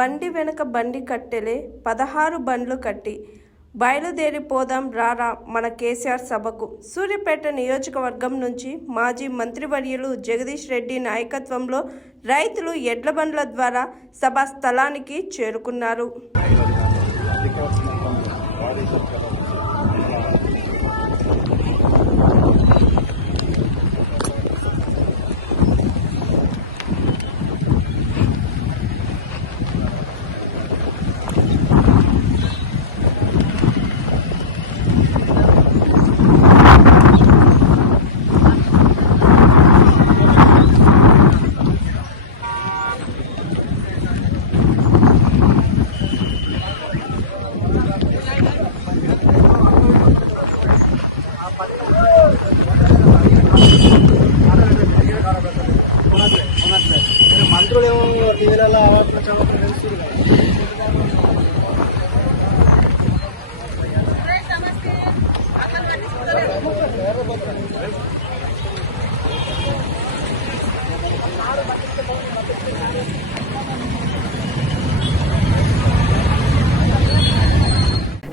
బండి వెనక బండి కట్టెలే పదహారు బండ్లు కట్టి బయలుదేరిపోదాం రారా మన కేసీఆర్ సభకు. సూర్యాపేట నియోజకవర్గం నుంచి మాజీ మంత్రివర్యులు జగదీష్ రెడ్డి నాయకత్వంలో రైతులు ఎడ్ల బండ్ల ద్వారా సభా స్థలానికి చేరుకున్నారు. మంత్రులు టీవీలలో అవార్డులు తెలుస్తుంది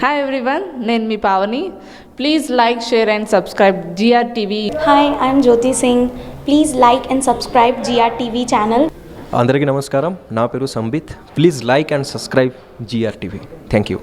హాయ్ ఎవ్రీవన్ నేను మీ Pavani. Please like share and subscribe GR TV Hi, I'm Jyoti Singh. Please like and subscribe GRTV channel. అందరికీ నమస్కారం. నా పేరు Sambit. Please like and subscribe GR TV thank you